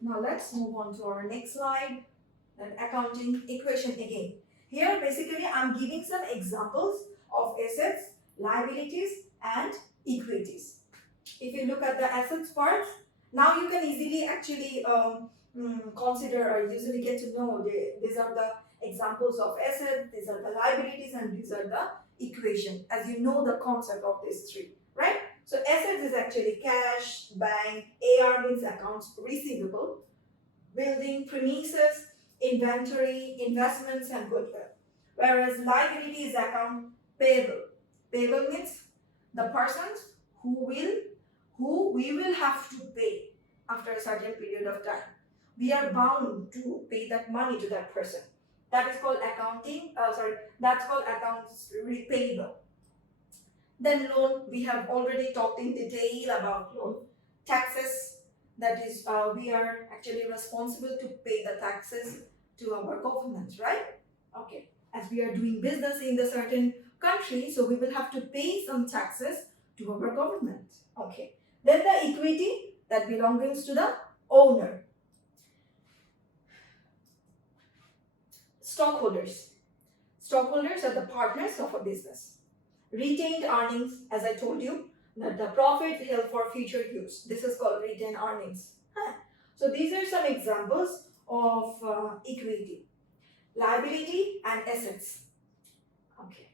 Now let's move on to our next slide, an accounting equation again. Here basically I'm giving some examples of assets, liabilities and equities. If you look at the assets part, now you can easily actually consider or usually get to know these are the examples of assets, these are the liabilities, and these are the equation, as you know the concept of these three, right? So assets is actually cash, bank, AR means accounts receivable, building, premises, inventory, investments, and goodwill. Whereas liability is account payable. Payable means the persons who we will have to pay after a certain period of time. We are bound to pay that money to that person. That is called that's called accounts repayable. Then loan, we have already talked in detail about loan. Taxes, that is, we are actually responsible to pay the taxes to our government, right? Okay, as we are doing business in the certain country, so we will have to pay some taxes to our government. Okay, then the equity that belongs to the owner. Stockholders. Stockholders are the partners of a business. Retained earnings, as I told you, that the profit held for future use. This is called retained earnings. So these are some examples of equity, liability, and assets. Okay.